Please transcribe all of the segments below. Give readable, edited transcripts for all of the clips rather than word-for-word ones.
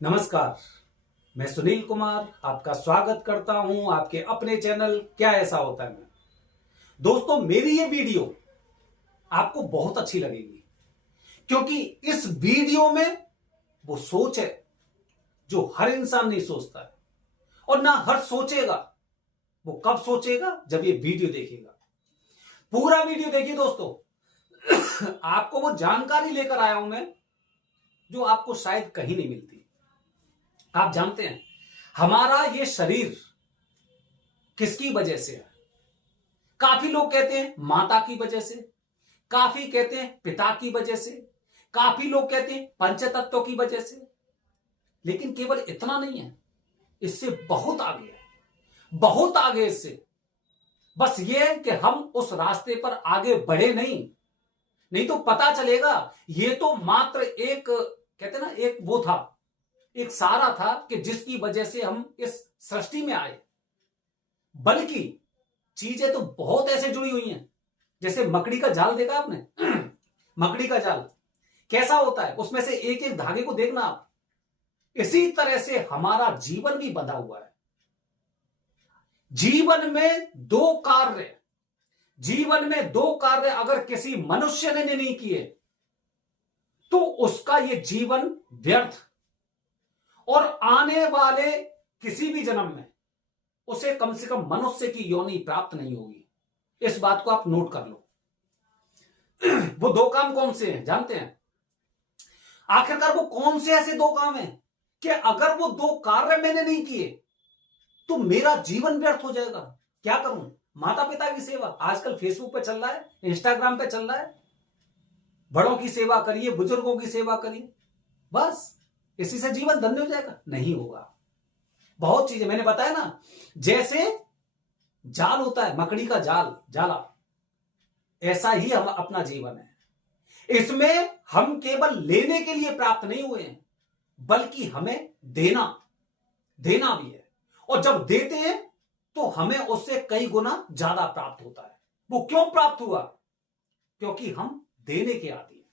नमस्कार। मैं सुनील कुमार आपका स्वागत करता हूं आपके अपने चैनल क्या ऐसा होता है में। दोस्तों, मेरी ये वीडियो आपको बहुत अच्छी लगेगी क्योंकि इस वीडियो में वो सोच है जो हर इंसान नहीं सोचता है और ना हर सोचेगा। वो कब सोचेगा? जब ये वीडियो देखेगा। पूरा वीडियो देखिए दोस्तों। आपको वो जानकारी लेकर आया हूं मैं जो आपको शायद कहीं नहीं मिलती। आप जानते हैं हमारा ये शरीर किसकी वजह से है? काफी लोग कहते हैं माता की वजह से, काफी कहते हैं पिता की वजह से, काफी लोग कहते हैं पंचतत्व की वजह से। लेकिन केवल इतना नहीं है, इससे बहुत आगे है, बहुत आगे इससे। बस ये है कि हम उस रास्ते पर आगे बढ़े नहीं तो पता चलेगा ये तो मात्र एक कहते ना एक वो था, एक सारा था कि जिसकी वजह से हम इस सृष्टि में आए। बल्कि चीजें तो बहुत ऐसे जुड़ी हुई हैं। जैसे मकड़ी का जाल देखा आपने? मकड़ी का जाल कैसा होता है, उसमें से एक एक धागे को देखना आप। इसी तरह से हमारा जीवन भी बंधा हुआ है। जीवन में दो कार्य अगर किसी मनुष्य ने नहीं किए तो उसका यह जीवन व्यर्थ, और आने वाले किसी भी जन्म में उसे कम से कम मनुष्य की योनि प्राप्त नहीं होगी। इस बात को आप नोट कर लो। वो दो काम कौन से हैं जानते हैं? आखिरकार वो कौन से ऐसे दो काम हैं कि अगर वो दो कार्य मैंने नहीं किए तो मेरा जीवन व्यर्थ हो जाएगा? क्या करूं? माता पिता की सेवा। आजकल फेसबुक पे चल रहा है, इंस्टाग्राम पे चल रहा है, बड़ों की सेवा करिए, बुजुर्गों की सेवा करिए, बस इसी से जीवन धन्य हो जाएगा? नहीं होगा। बहुत चीजें मैंने बताया ना, जैसे जाल होता है, मकड़ी का जाला, ऐसा ही हम अपना जीवन है। इसमें हम केवल लेने के लिए प्राप्त नहीं हुए हैं, बल्कि हमें देना भी है। और जब देते हैं तो हमें उससे कई गुना ज्यादा प्राप्त होता है। वो क्यों प्राप्त हुआ? क्योंकि हम देने के आदी हैं।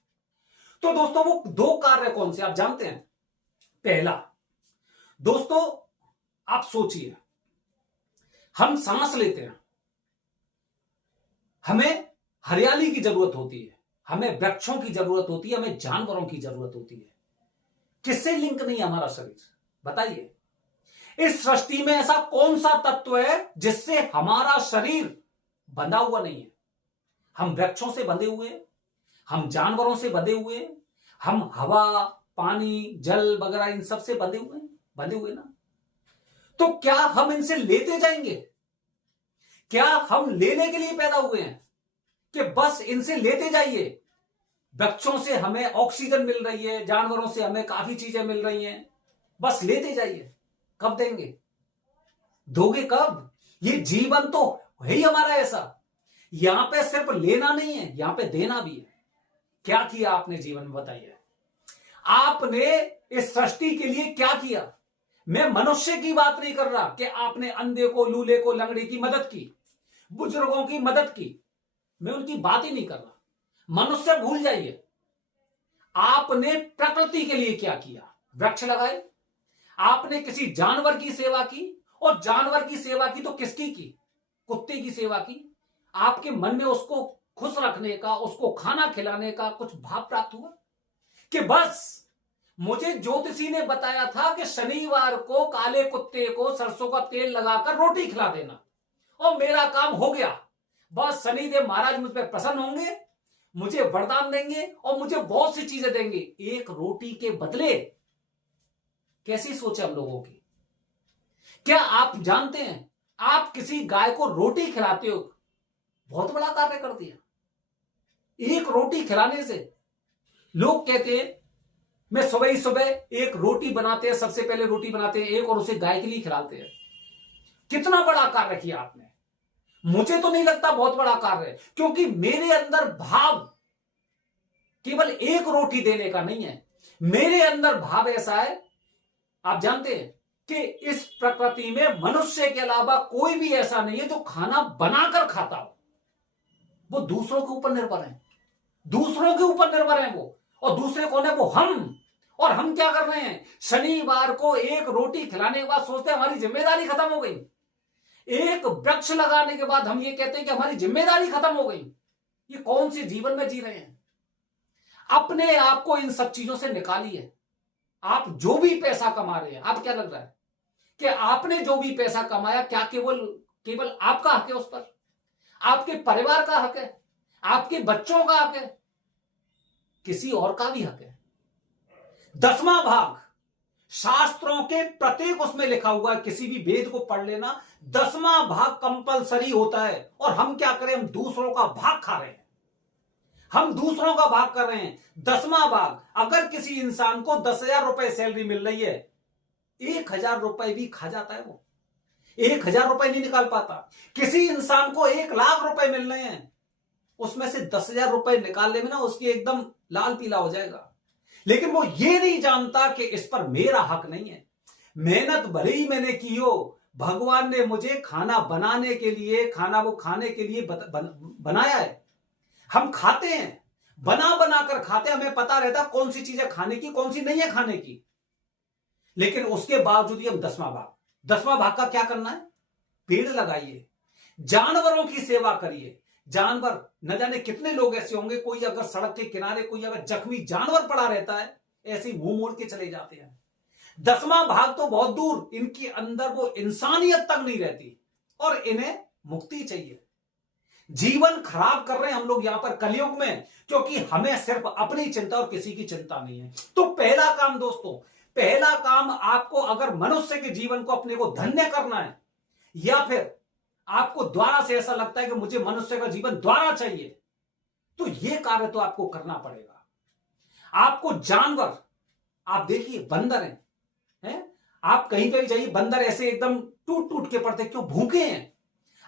तो दोस्तों, वो दो कार्य कौन से आप जानते हैं? पहला, दोस्तों आप सोचिए, हम सांस लेते हैं, हमें हरियाली की जरूरत होती है, हमें वृक्षों की जरूरत होती है, हमें जानवरों की जरूरत होती है। किससे लिंक नहीं है हमारा शरीर? बताइए। इस सृष्टि में ऐसा कौन सा तत्व है जिससे हमारा शरीर बंधा हुआ नहीं है? हम वृक्षों से बंधे हुए हैं, हम जानवरों से बंधे हुए हैं, हम हवा, पानी, जल वगैरह इन सब से बंधे हुए ना। तो क्या हम इनसे लेते जाएंगे? क्या हम लेने के लिए पैदा हुए हैं कि बस इनसे लेते जाइए? वृक्षों से हमें ऑक्सीजन मिल रही है, जानवरों से हमें काफी चीजें मिल रही हैं, बस लेते जाइए। कब देंगे? दोगे कब? ये जीवन तो है ही हमारा ऐसा। यहां पे सिर्फ लेना नहीं है, यहां पे देना भी है। क्या किया आपने जीवन में? बताइए। आपने इस सृष्टि के लिए क्या किया? मैं मनुष्य की बात नहीं कर रहा कि आपने अंधे को, लूले को, लंगड़े की मदद की, बुजुर्गों की मदद की, मैं उनकी बात ही नहीं कर रहा। मनुष्य भूल जाइए। आपने प्रकृति के लिए क्या किया? वृक्ष लगाए, आपने किसी जानवर की सेवा की, और जानवर की सेवा की तो किसकी की? कुत्ते की सेवा की। आपके मन में उसको खुश रखने का, उसको खाना खिलाने का कुछ भाव प्राप्त हुआ कि बस मुझे ज्योतिषी ने बताया था कि शनिवार को काले कुत्ते को सरसों का तेल लगाकर रोटी खिला देना और मेरा काम हो गया। बस शनिदेव महाराज मुझ पर प्रसन्न होंगे, मुझे वरदान देंगे और मुझे बहुत सी चीजें देंगे एक रोटी के बदले। कैसी सोच है हम लोगों की? क्या आप जानते हैं, आप किसी गाय को रोटी खिलाते हो, बहुत बड़ा कार्य कर दिया। एक रोटी खिलाने से लोग कहते हैं, मैं सुबह ही सुबह एक रोटी बनाते हैं, सबसे पहले रोटी बनाते हैं एक, और उसे गाय के लिए खिलाते हैं। कितना बड़ा कार्य किया आपने। मुझे तो नहीं लगता बहुत बड़ा कार्य है, क्योंकि मेरे अंदर भाव केवल एक रोटी देने का नहीं है। मेरे अंदर भाव ऐसा है, आप जानते हैं कि इस प्रकृति में मनुष्य के अलावा कोई भी ऐसा नहीं है जो खाना बनाकर खाता हो। वो दूसरों के ऊपर निर्भर है, दूसरों के ऊपर निर्भर है वो। और दूसरे कौन है? वो हम। और हम क्या कर रहे हैं, शनिवार को एक रोटी खिलाने के बाद सोचते हैं हमारी जिम्मेदारी खत्म हो गई। एक वृक्ष लगाने के बाद हम ये कहते हैं कि हमारी जिम्मेदारी खत्म हो गई। ये कौन से जीवन में जी रहे हैं? अपने आप को इन सब चीजों से निकालिए। आप जो भी पैसा कमा रहे हैं, आप क्या लग रहा है कि आपने जो भी पैसा कमाया क्या केवल आपका हक है उस पर? आपके परिवार का हक है, आपके बच्चों का हक है, किसी और का भी हक है। 10वां भाग शास्त्रों के प्रत्येक उसमें लिखा हुआ है, किसी भी वेद को पढ़ लेना, 10वां भाग कंपलसरी होता है। और हम क्या करें, हम दूसरों का भाग खा रहे हैं, हम दूसरों का भाग कर रहे हैं। 10वां भाग, अगर किसी इंसान को 10,000 रुपए सैलरी मिल रही है, 1,000 रुपए भी खा जाता है, वो 1,000 रुपए नहीं निकाल पाता। किसी इंसान को 1,00,000 रुपए मिल रहे हैं, उसमें से 10,000 रुपए निकालने में ना उसकी एकदम लाल पीला हो जाएगा। लेकिन वो ये नहीं जानता कि इस पर मेरा हक नहीं है। मेहनत भले ही मैंने की हो, भगवान ने मुझे खाना बनाने के लिए, खाना वो खाने के लिए बनाया है। हम खाते हैं, बना बना कर खाते हैं, हमें पता रहता कौन सी चीजें खाने की, कौन सी नहीं है खाने की। लेकिन उसके बावजूद हम 10वां भाग का क्या करना है, पेड़ लगाइए, जानवरों की सेवा करिए। जानवर, न जाने कितने लोग ऐसे होंगे, कोई अगर सड़क के किनारे कोई अगर जख्मी जानवर पड़ा रहता है, ऐसे ही मुंह मोड़ के चले जाते हैं। 10वां भाग तो बहुत दूर, इनके अंदर वो इंसानियत तक नहीं रहती और इन्हें मुक्ति चाहिए। जीवन खराब कर रहे हैं हम लोग यहां पर कलयुग में, क्योंकि हमें सिर्फ अपनी चिंता और किसी की चिंता नहीं है। तो पहला काम दोस्तों, पहला काम आपको, अगर मनुष्य के जीवन को अपने को धन्य करना है, या फिर आपको द्वारा से ऐसा लगता है कि मुझे मनुष्य का जीवन द्वारा चाहिए, तो यह कार्य तो आपको करना पड़ेगा। आपको जानवर, आप देखिए बंदर हैं, आप कहीं पे भी जाइए, बंदर ऐसे एकदम टूट टूट के पड़ते, क्यों? भूखे हैं।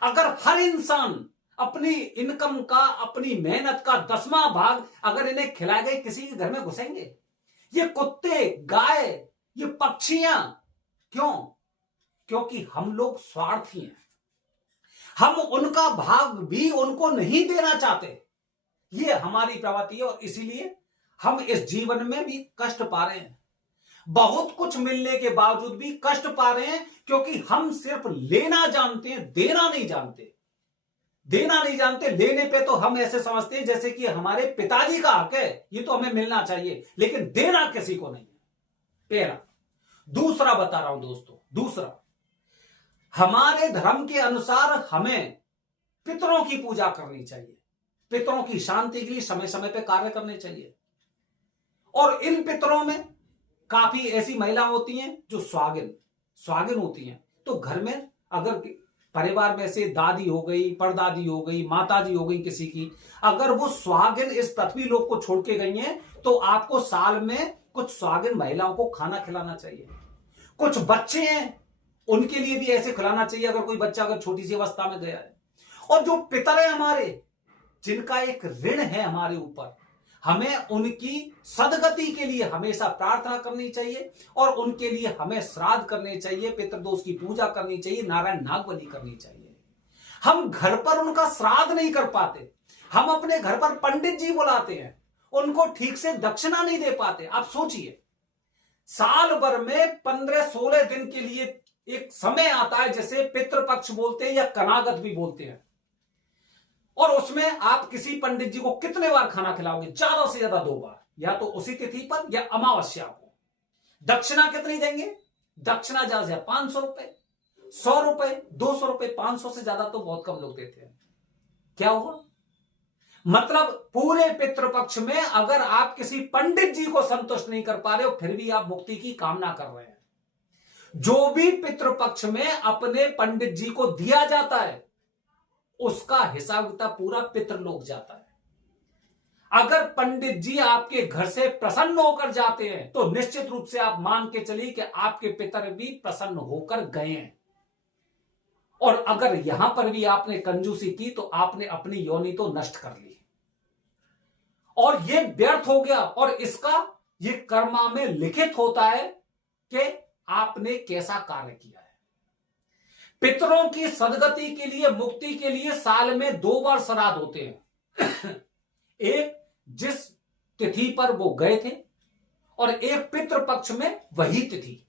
अगर हर इंसान अपनी इनकम का, अपनी मेहनत का 10वां भाग अगर इन्हें खिलाए गए, किसी के घर में घुसेंगे? ये कुत्ते, गाय, ये पक्षियां, क्यों? क्योंकि हम लोग स्वार्थी हैं, हम उनका भाग भी उनको नहीं देना चाहते। ये हमारी प्रवृत्ति है और इसीलिए हम इस जीवन में भी कष्ट पा रहे हैं। बहुत कुछ मिलने के बावजूद भी कष्ट पा रहे हैं, क्योंकि हम सिर्फ लेना जानते हैं, देना नहीं जानते। देना नहीं जानते, लेने पे तो हम ऐसे समझते हैं जैसे कि हमारे पिताजी का हक है, ये तो हमें मिलना चाहिए, लेकिन देना किसी को नहीं है। पहला। दूसरा बता रहा हूं दोस्तों, दूसरा, हमारे धर्म के अनुसार हमें पितरों की पूजा करनी चाहिए, पितरों की शांति के लिए समय समय पर कार्य करने चाहिए। और इन पितरों में काफी ऐसी महिला होती हैं जो स्वागिन होती हैं। तो घर में अगर परिवार में से दादी हो गई, परदादी हो गई, माताजी हो गई किसी की, अगर वो स्वागिन इस पृथ्वी लोक को छोड़ के गई हैं, तो आपको साल में कुछ स्वागिन महिलाओं को खाना खिलाना चाहिए। कुछ बच्चे हैं, उनके लिए भी ऐसे खिलाना चाहिए, अगर कोई बच्चा अगर छोटी सी अवस्था में गया है। और जो पितर है हमारे, जिनका एक ऋण है हमारे ऊपर, हमें उनकी सदगति के लिए हमेशा प्रार्थना करनी चाहिए और उनके लिए हमें श्राद्ध करने चाहिए, पितृदोष की पूजा करनी चाहिए, नारायण नागबलि करनी चाहिए। हम घर पर उनका श्राद्ध नहीं कर पाते, हम अपने घर पर पंडित जी बुलाते हैं, उनको ठीक से दक्षिणा नहीं दे पाते। आप सोचिए, साल भर में 15-16 दिन के लिए एक समय आता है जिसे पितृपक्ष बोलते हैं या कनागत भी बोलते हैं, और उसमें आप किसी पंडित जी को कितने बार खाना खिलाओगे? ज्यादा से ज्यादा 2 बार, या तो उसी तिथि पर या अमावस्या को। दक्षिणा कितनी देंगे? दक्षिणा ज्यादा से 500 रुपए, 100 रुपए, 200 रुपए, 500 से ज्यादा तो बहुत कम लोग देते हैं। क्या हुआ? मतलब पूरे पितृपक्ष में अगर आप किसी पंडित जी को संतुष्ट नहीं कर पा रहे हो, फिर भी आप मुक्ति की कामना कर रहे हैं। जो भी पितृपक्ष में अपने पंडित जी को दिया जाता है, उसका हिसाब किताब पूरा पितृलोक जाता है। अगर पंडित जी आपके घर से प्रसन्न होकर जाते हैं, तो निश्चित रूप से आप मान के चलिए कि आपके पितर भी प्रसन्न होकर गए हैं। और अगर यहां पर भी आपने कंजूसी की, तो आपने अपनी योनि तो नष्ट कर ली और यह व्यर्थ हो गया। और इसका ये कर्मा में लिखित होता है कि आपने कैसा कार्य किया है। पितरों की सदगति के लिए, मुक्ति के लिए साल में 2 बार श्राद्ध होते हैं। एक जिस तिथि पर वो गए थे, और एक पितृपक्ष में वही तिथि।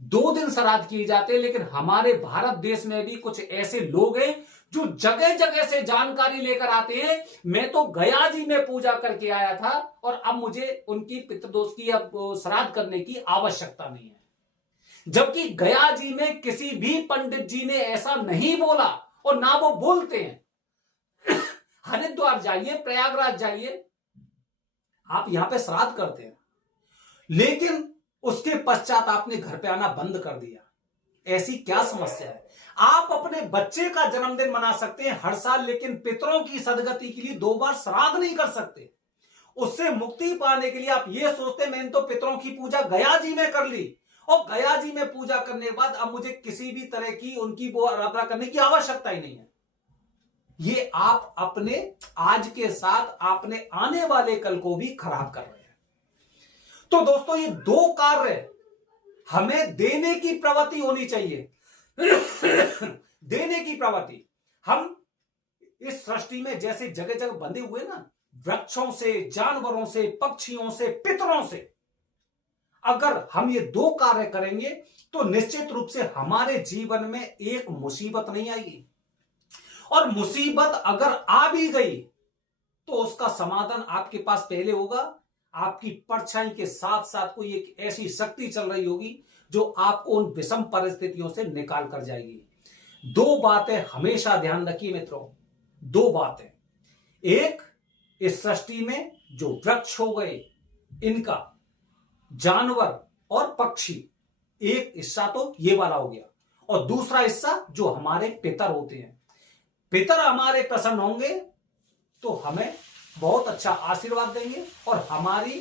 2 दिन श्राद्ध किए जाते हैं, लेकिन हमारे भारत देश में भी कुछ ऐसे लोग हैं जो जगह जगह से जानकारी लेकर आते हैं। मैं तो गया जी में पूजा करके आया था और अब मुझे उनकी पितृदोष की अब श्राद्ध करने की आवश्यकता नहीं है। जबकि गया जी में किसी भी पंडित जी ने ऐसा नहीं बोला और ना वो बोलते हैं। हरिद्वार जाइए, प्रयागराज जाइए, आप यहां पे श्राद्ध करते हैं, लेकिन उसके पश्चात आपने घर पे आना बंद कर दिया। ऐसी क्या समस्या है? आप अपने बच्चे का जन्मदिन मना सकते हैं हर साल, लेकिन पितरों की सदगति के लिए 2 बार श्राद्ध नहीं कर सकते। उससे मुक्ति पाने के लिए आप ये सोचते मैंने तो पितरों की पूजा गया जी में कर ली और गया जी में पूजा करने के बाद अब मुझे किसी भी तरह की उनकी वो आराधना करने की आवश्यकता ही नहीं है। ये आप अपने आज के साथ आपने आने वाले कल को भी खराब कर रहे हैं। तो दोस्तों, ये 2 कार्य हमें देने की प्रवृत्ति होनी चाहिए। देने की प्रवृत्ति। हम इस सृष्टि में जैसे जगह जगह बंधे हुए ना, वृक्षों से, जानवरों से, पक्षियों से, पितरों से, अगर हम ये 2 कार्य करेंगे तो निश्चित रूप से हमारे जीवन में एक मुसीबत नहीं आएगी। और मुसीबत अगर आ भी गई तो उसका समाधान आपके पास पहले होगा। आपकी परछाई के साथ साथ कोई एक ऐसी शक्ति चल रही होगी जो आपको उन विषम परिस्थितियों से निकाल कर जाएगी। 2 बातें हमेशा ध्यान रखिए मित्रों, 2 बातें। एक, इस सृष्टि में जो वृक्ष हो गए, इनका, जानवर और पक्षी, एक हिस्सा तो ये वाला हो गया, और दूसरा हिस्सा जो हमारे पितर होते हैं। पितर हमारे प्रसन्न होंगे तो हमें बहुत अच्छा आशीर्वाद देंगे और हमारी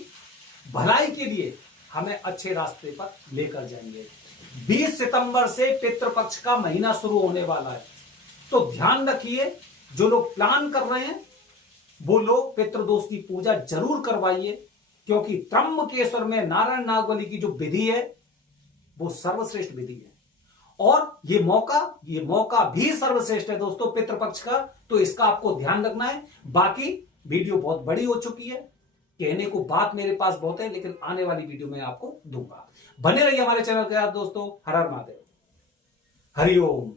भलाई के लिए हमें अच्छे रास्ते पर लेकर जाएंगे। 20 सितंबर से पितृपक्ष का महीना शुरू होने वाला है, तो ध्यान रखिए, जो लोग प्लान कर रहे हैं वो लोग पितृदोष की पूजा जरूर करवाइए, क्योंकि त्र्यंबकेश्वर में नारायण नागबली की जो विधि है वो सर्वश्रेष्ठ विधि है। और ये मौका भी सर्वश्रेष्ठ है दोस्तों पितृपक्ष का, तो इसका आपको ध्यान रखना है। बाकी वीडियो बहुत बड़ी हो चुकी है, कहने को बात मेरे पास बहुत है, लेकिन आने वाली वीडियो में आपको दूंगा। बने रहिए हमारे चैनल के साथ दोस्तों। हर हर महादेव, हरिओम।